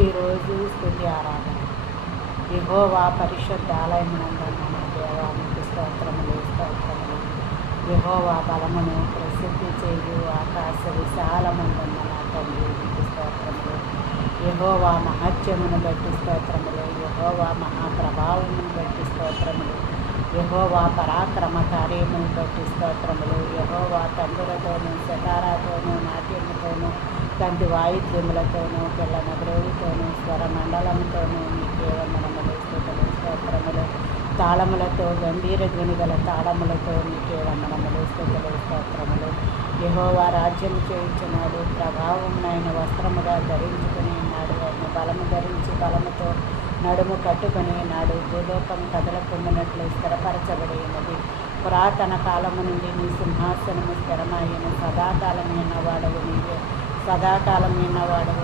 ఈరోజు స్తుతి ఆరాధన. యెహోవా పరిశుద్ధ ఆలయమునందున్న మన దేవానికి స్తోత్రములు స్తోత్రములు. యెహోవా బలమును ప్రసిద్ధి చేయు ఆకాశ విశాలమందున్న నా తండ్రి నీకు స్తోత్రములు. యెహోవా మహత్యమును బట్టి స్తోత్రములు. యెహోవా మహాప్రభావమును బట్టి స్తోత్రములు. యెహోవా పరాక్రమ కార్యమును బట్టి స్తోత్రములు. యెహోవా తండ్రులతోనూ శతారాతోనూ నాట్యముతోనూ తండ్రి వాయిద్యములతోనూ పిల్లన గ్రోవితోనూ స్వర మండలంతోనూ నీకే వందనములు స్తుతులు స్తోత్రములు. తాళములతో గంభీర ధ్వని గల తాళములతో నీకే వందనములు స్తుతులు స్తోత్రములు. యెహోవా రాజ్యం చేయించున్నాడు, ప్రభావమునైన వస్త్రముగా ధరించుకుని ఉన్నాడు. ఆయన బలము ధరించి బలముతో నడుము కట్టుకుని నాడు భూలోకం కదలకుండినట్లు స్థిరపరచబడి ఉన్నది. పురాతన కాలము నుండి నీ సింహాసనము స్థిరమైన సదాకాలమైన వాడవు నీవే. సదాకాలమైన వాడవు